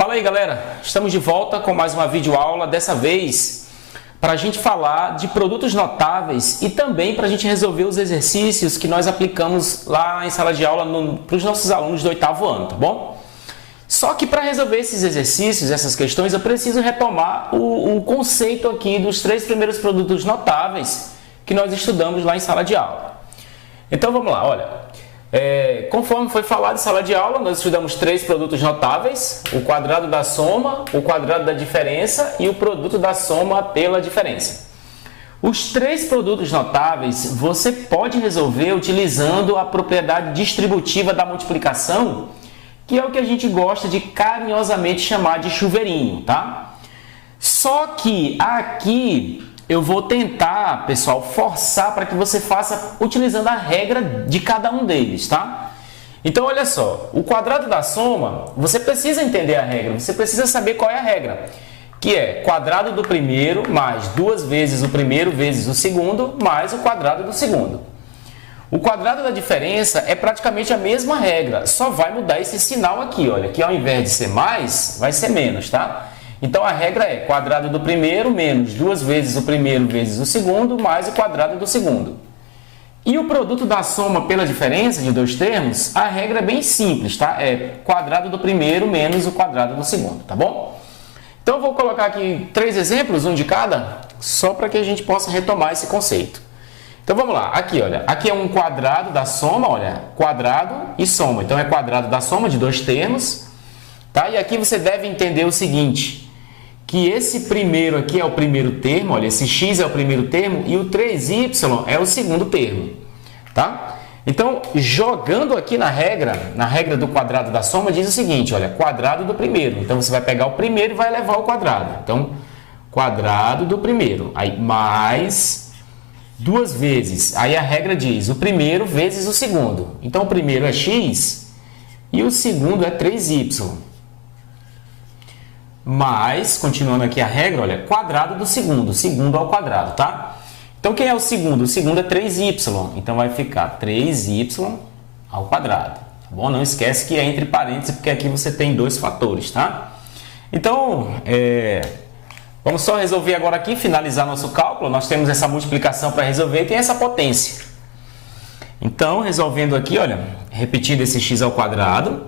Fala aí, galera, estamos de volta com mais uma videoaula, dessa vez para a gente falar de produtos notáveis e também para a gente resolver os exercícios que nós aplicamos lá em sala de aula para os nossos alunos do 8º ano, tá bom? Só que para resolver esses exercícios, essas questões, eu preciso retomar o conceito aqui dos 3 primeiros produtos notáveis que nós estudamos lá em sala de aula. Então vamos lá, olha. Conforme foi falado em sala de aula, nós estudamos 3 produtos notáveis: o quadrado da soma, o quadrado da diferença e o produto da soma pela diferença. Os 3 produtos notáveis você pode resolver utilizando a propriedade distributiva da multiplicação, que é o que a gente gosta de carinhosamente chamar de chuveirinho, tá? Só que aqui eu vou tentar, pessoal, forçar para que você faça utilizando a regra de cada um deles, tá? Então, olha só, o quadrado da soma, você precisa entender a regra, você precisa saber qual é a regra, que é quadrado do primeiro mais 2 vezes o primeiro vezes o segundo mais o quadrado do segundo. O quadrado da diferença é praticamente a mesma regra, só vai mudar esse sinal aqui, olha, que ao invés de ser mais, vai ser menos, tá? Então, a regra é quadrado do primeiro menos 2 vezes o primeiro vezes o segundo mais o quadrado do segundo. E o produto da soma pela diferença de 2 termos, a regra é bem simples, tá? É quadrado do primeiro menos o quadrado do segundo, tá bom? Então, eu vou colocar aqui 3 exemplos, um de cada, só para que a gente possa retomar esse conceito. Então, vamos lá. Aqui, olha, aqui é um quadrado da soma, olha, quadrado e soma. Então, é quadrado da soma de 2 termos, tá? E aqui você deve entender o seguinte, que esse primeiro aqui é o primeiro termo, olha, esse x é o primeiro termo e o 3y é o segundo termo, tá? Então, jogando aqui na regra do quadrado da soma, diz o seguinte, olha, quadrado do primeiro. Então, você vai pegar o primeiro e vai elevar ao quadrado. Então, quadrado do primeiro, aí mais 2 vezes. Aí a regra diz o primeiro vezes o segundo. Então, o primeiro é x e o segundo é 3y. Mais, continuando aqui a regra, olha, quadrado do segundo, segundo ao quadrado, tá? Então, quem é o segundo? O segundo é 3y, então vai ficar 3y ao quadrado, tá bom? Não esquece que é entre parênteses, porque aqui você tem 2 fatores, tá? Então, vamos só resolver agora aqui, finalizar nosso cálculo. Nós temos essa multiplicação para resolver e tem essa potência. Então, resolvendo aqui, olha, repetindo esse x ao quadrado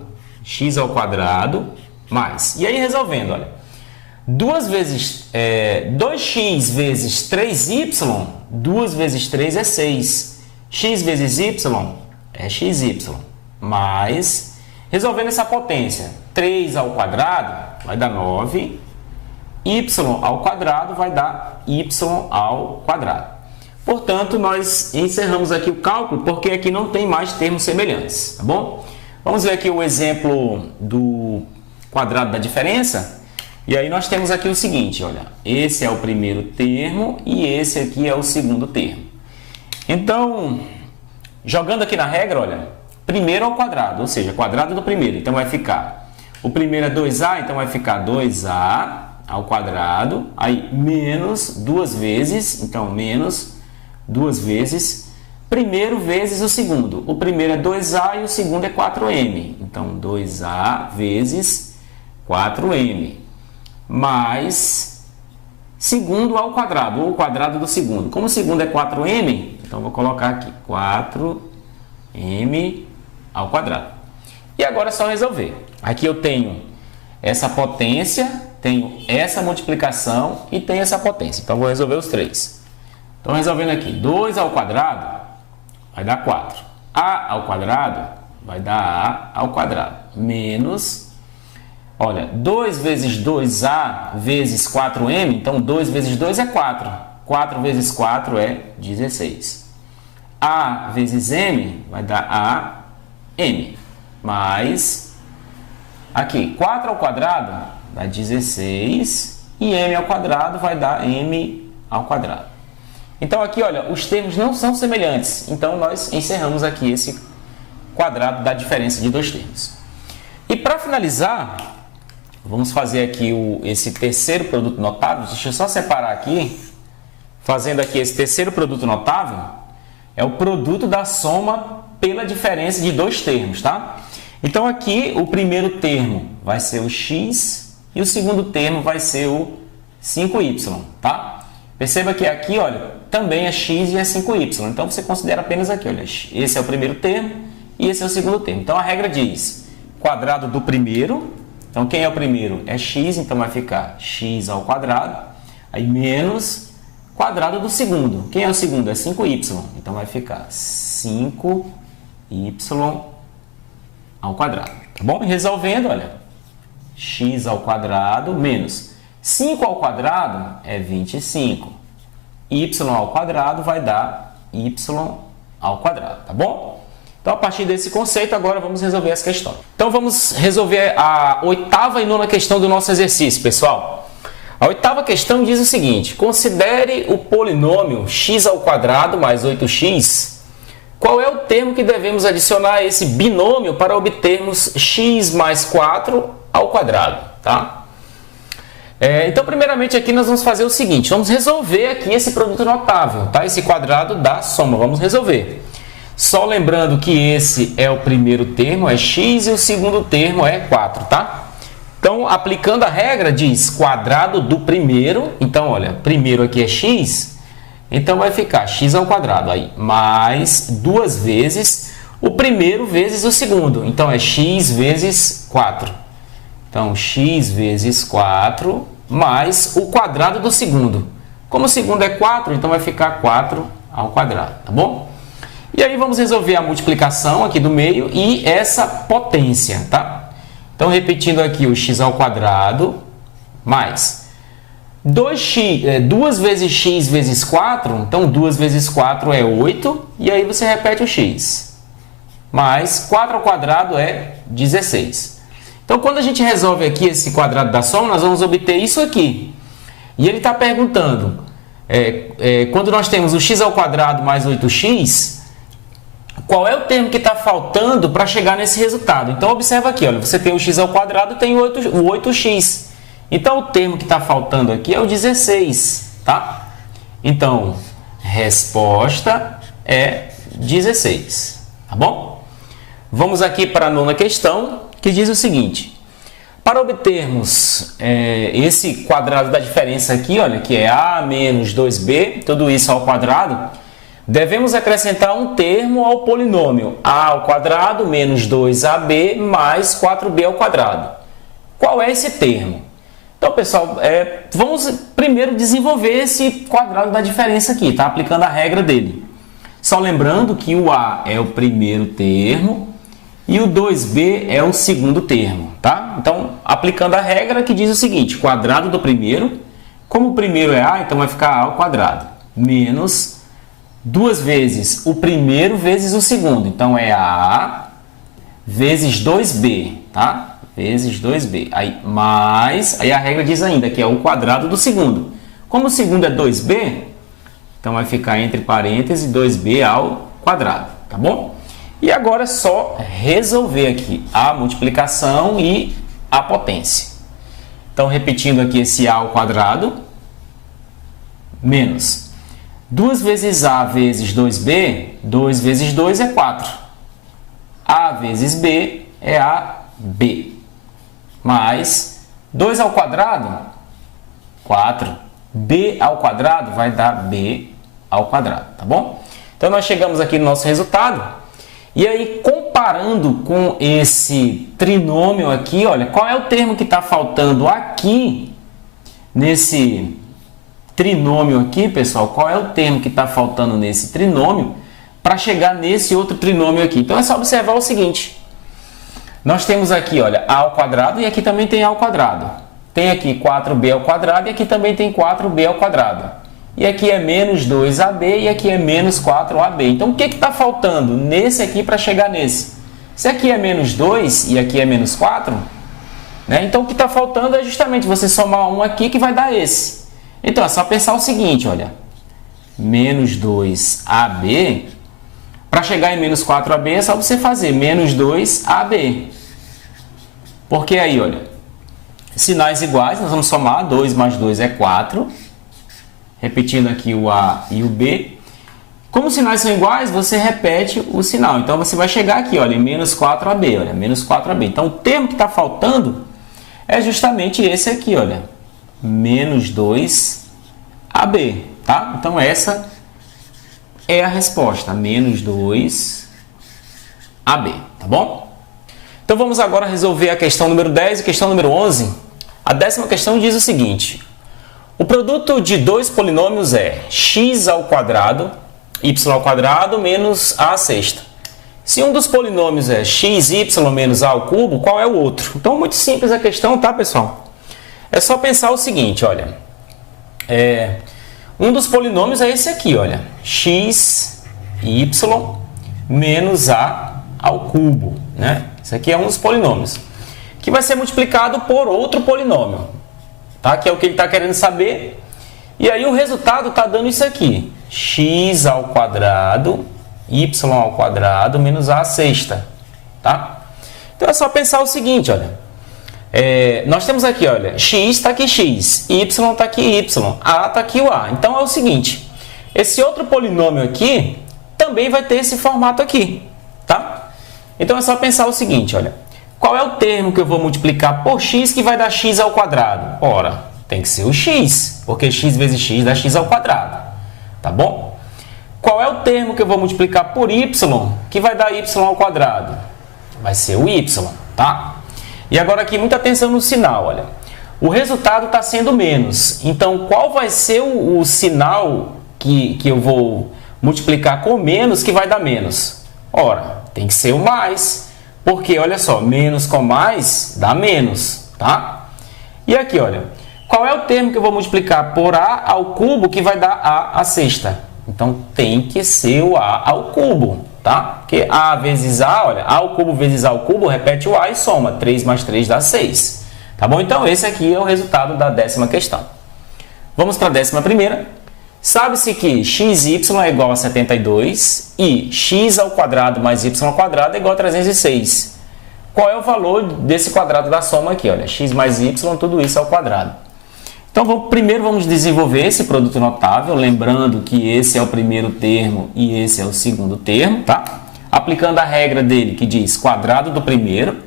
mais. E aí, resolvendo, olha, 2x vezes 3y, 2 vezes 3 é 6. X vezes y é xy. Mais, resolvendo essa potência, 3 ao quadrado vai dar 9. Y ao quadrado vai dar y ao quadrado. Portanto, nós encerramos aqui o cálculo, porque aqui não tem mais termos semelhantes, tá bom? Vamos ver aqui o exemplo do quadrado da diferença, e aí nós temos aqui o seguinte, olha, esse é o primeiro termo e esse aqui é o segundo termo. Então, jogando aqui na regra, olha, primeiro ao quadrado, ou seja, quadrado do primeiro, então vai ficar, o primeiro é 2a, então vai ficar 2a ao quadrado, aí menos 2 vezes, então menos 2 vezes, primeiro vezes o segundo. O primeiro é 2a e o segundo é 4m. Então, 2a vezes 4m, mais segundo ao quadrado, ou o quadrado do segundo. Como o segundo é 4m, então vou colocar aqui 4m ao quadrado. E agora é só resolver. Aqui eu tenho essa potência, tenho essa multiplicação e tenho essa potência. Então, vou resolver os 3. Então, resolvendo aqui, 2 ao quadrado vai dar 4. A ao quadrado vai dar a ao quadrado. Menos, olha, 2 vezes 2a vezes 4m, então 2 vezes 2 é 4. 4 vezes 4 é 16. A vezes m vai dar a m. Mais, aqui, 4 ao quadrado dá 16 e m ao quadrado vai dar m ao quadrado. Então, aqui, olha, os termos não são semelhantes. Então, nós encerramos aqui esse quadrado da diferença de 2 termos. E para finalizar, vamos fazer aqui esse terceiro produto notável. Deixa eu só separar aqui. Fazendo aqui esse terceiro produto notável, é o produto da soma pela diferença de 2 termos, tá? Então, aqui, o primeiro termo vai ser o x e o segundo termo vai ser o 5y, tá? Perceba que aqui, olha, também é x e é 5y. Então, você considera apenas aqui, olha, esse é o primeiro termo e esse é o segundo termo. Então, a regra diz quadrado do primeiro. Então, quem é o primeiro? É x, então vai ficar x ao quadrado. Aí, menos quadrado do segundo. Quem é o segundo? É 5y. Então, vai ficar 5y ao quadrado. Tá bom? E resolvendo, olha, x ao quadrado menos 5 ao quadrado é 25. Y ao quadrado vai dar y ao quadrado, tá bom? Então, a partir desse conceito, agora vamos resolver as questões. Então, vamos resolver a 8ª e 9ª questão do nosso exercício, pessoal. A 8ª questão diz o seguinte: considere o polinômio x ao quadrado mais 8x. Qual é o termo que devemos adicionar a esse binômio para obtermos x mais 4 ao quadrado, tá? Então, primeiramente, aqui nós vamos fazer o seguinte: vamos resolver aqui esse produto notável, tá? Esse quadrado da soma, vamos resolver. Só lembrando que esse é o primeiro termo, é x, e o segundo termo é 4, tá? Então, aplicando a regra, diz quadrado do primeiro. Então, olha, primeiro aqui é x, então vai ficar x ao quadrado, aí, mais 2 vezes o primeiro vezes o segundo. Então, é x vezes 4. Então, x vezes 4 mais o quadrado do segundo. Como o segundo é 4, então vai ficar 4 ao quadrado, tá bom? E aí vamos resolver a multiplicação aqui do meio e essa potência, tá? Então, repetindo aqui o x ao quadrado mais 2 vezes x vezes 4, então 2 vezes 4 é 8, e aí você repete o x. Mais 4 ao quadrado é 16. Então, quando a gente resolve aqui esse quadrado da soma, nós vamos obter isso aqui. E ele está perguntando, quando nós temos o x ao quadrado mais 8x, qual é o termo que está faltando para chegar nesse resultado? Então, observa aqui, olha, você tem o x ao quadrado e tem o 8x. Então, o termo que está faltando aqui é o 16, tá? Então, resposta é 16, tá bom? Vamos aqui para a 9ª questão, que diz o seguinte: para obtermos esse quadrado da diferença aqui, olha, que é a menos 2b, tudo isso ao quadrado, devemos acrescentar um termo ao polinômio a ao quadrado menos 2ab mais 4b ao quadrado. Qual é esse termo? Então, pessoal, vamos primeiro desenvolver esse quadrado da diferença aqui, tá? Aplicando a regra dele. Só lembrando que o a é o primeiro termo e o 2b é o segundo termo, tá? Então, aplicando a regra que diz o seguinte: quadrado do primeiro, como o primeiro é a, então vai ficar a ao quadrado, menos 2 vezes o primeiro vezes o segundo, então é a vezes 2b, tá? Vezes 2b, aí mais, aí a regra diz ainda que é o quadrado do segundo. Como o segundo é 2b, então vai ficar entre parênteses 2b ao quadrado, tá bom? E agora é só resolver aqui a multiplicação e a potência. Então, repetindo aqui esse a ao quadrado, menos 2 vezes a vezes 2b, 2 vezes 2 é 4. A vezes b é ab. Mais 2 ao quadrado, 4. B ao quadrado vai dar b ao quadrado, tá bom? Então, nós chegamos aqui no nosso resultado. E aí, comparando com esse trinômio aqui, olha, qual é o termo que está faltando aqui, nesse trinômio aqui, pessoal? Qual é o termo que está faltando nesse trinômio para chegar nesse outro trinômio aqui? Então, é só observar o seguinte. Nós temos aqui, olha, a ao quadrado e aqui também tem a ao quadrado. Tem aqui 4b ao quadrado e aqui também tem 4b ao quadrado. E aqui é menos 2ab e aqui é menos 4ab. Então, o que está faltando nesse aqui para chegar nesse? Se aqui é menos 2 e aqui é menos 4, né? Então, o que está faltando é justamente você somar um aqui que vai dar esse. Então, é só pensar o seguinte, olha. Menos 2ab, para chegar em menos 4ab é só você fazer menos 2ab. Porque aí, olha, sinais iguais, nós vamos somar, 2 mais 2 é 4. Repetindo aqui o A e o B. Como os sinais são iguais, você repete o sinal. Então, você vai chegar aqui, olha, em menos 4ab, olha, menos 4ab. Então, o termo que está faltando é justamente esse aqui, olha, menos 2AB, tá? Então essa é a resposta, menos 2AB, tá bom? Então vamos agora resolver a questão número 10 e questão número 11. A 10ª questão diz o seguinte: o produto de dois polinômios é x ao quadrado, y ao quadrado menos a sexta. Se um dos polinômios é xy menos a ao cubo, qual é o outro? Então, muito simples a questão, tá, pessoal? É só pensar o seguinte, olha. Um dos polinômios é esse aqui, olha. xy menos a ao cubo, né? Isso aqui é um dos polinômios, que vai ser multiplicado por outro polinômio, tá? Que é o que ele está querendo saber. E aí o resultado está dando isso aqui, x ao quadrado, y ao quadrado menos a sexta, tá? Então é só pensar o seguinte, olha. Nós temos aqui, olha, x está aqui x, y está aqui y, a está aqui o a. Então é o seguinte, esse outro polinômio aqui também vai ter esse formato aqui, tá? Então é só pensar o seguinte, olha. Qual é o termo que eu vou multiplicar por x que vai dar x ao quadrado? Ora, tem que ser o x, porque x vezes x dá x ao quadrado, tá bom? Qual é o termo que eu vou multiplicar por y que vai dar y ao quadrado? Vai ser o y, tá? E agora aqui, muita atenção no sinal, olha. O resultado está sendo menos, então qual vai ser o sinal que eu vou multiplicar com menos que vai dar menos? Ora, tem que ser o mais, porque, olha só, menos com mais dá menos, tá? E aqui, olha, qual é o termo que eu vou multiplicar por a ao cubo que vai dar a à sexta? Então, tem que ser o a ao cubo, tá? Porque a vezes a, olha, a ao cubo vezes a ao cubo, repete o a e soma. 3 mais 3 dá 6, tá bom? Então, esse aqui é o resultado da 10ª questão. Vamos para a 11ª. Sabe-se que xy é igual a 72 e x ao quadrado mais y ao quadrado é igual a 306. Qual é o valor desse quadrado da soma aqui? Olha, x mais y, tudo isso ao quadrado. Então, primeiro vamos desenvolver esse produto notável, lembrando que esse é o primeiro termo e esse é o segundo termo, tá? Aplicando a regra dele que diz quadrado do primeiro.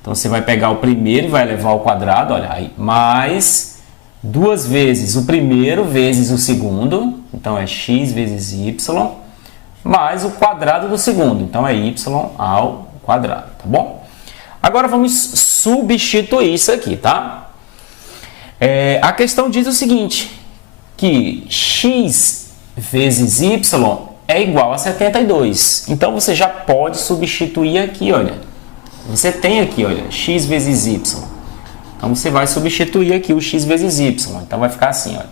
Então, você vai pegar o primeiro e vai levar ao quadrado, olha aí, mais 2 vezes o primeiro vezes o segundo, então é x vezes y, mais o quadrado do segundo, então é y ao quadrado, tá bom? Agora vamos substituir isso aqui, tá? A questão diz o seguinte, que x vezes y é igual a 72, então você já pode substituir aqui, olha, você tem aqui, olha, x vezes y. Então, você vai substituir aqui o x vezes y. Então, vai ficar assim, olha.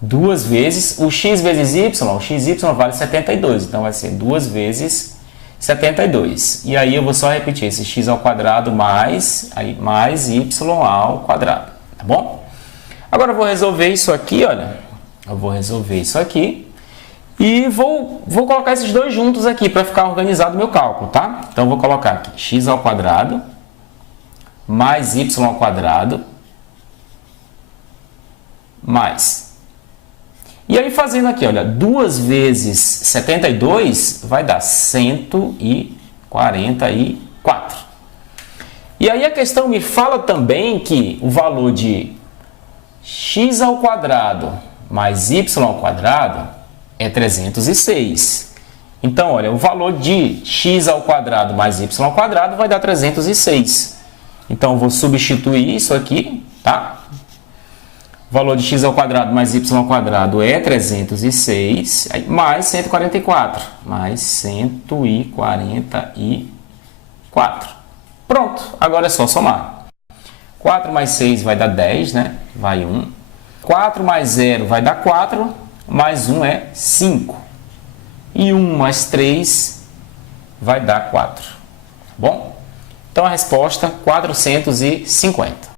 2 vezes o x vezes y, o xy vale 72. Então, vai ser 2 vezes 72. E aí, eu vou só repetir esse x ao quadrado mais y ao quadrado. Tá bom? Agora, eu vou resolver isso aqui, olha. Eu vou resolver isso aqui. E vou colocar esses dois juntos aqui para ficar organizado o meu cálculo, tá? Então, eu vou colocar aqui x ao quadrado mais y ao quadrado, mais. E aí, fazendo aqui, olha, 2 vezes 72 vai dar 144. E aí, a questão me fala também que o valor de x ao quadrado mais y ao quadrado é 306. Então, olha, o valor de x ao quadrado mais y ao quadrado vai dar 306. Então, eu vou substituir isso aqui, tá? O valor de x ao quadrado mais y ao quadrado é 306, mais 144. Mais 144. Pronto, agora é só somar. 4 mais 6 vai dar 10, né? Vai 1. 4 mais 0 vai dar 4, mais 1 é 5. E 1 mais 3 vai dar 4. Tá bom? Então, a resposta, 450.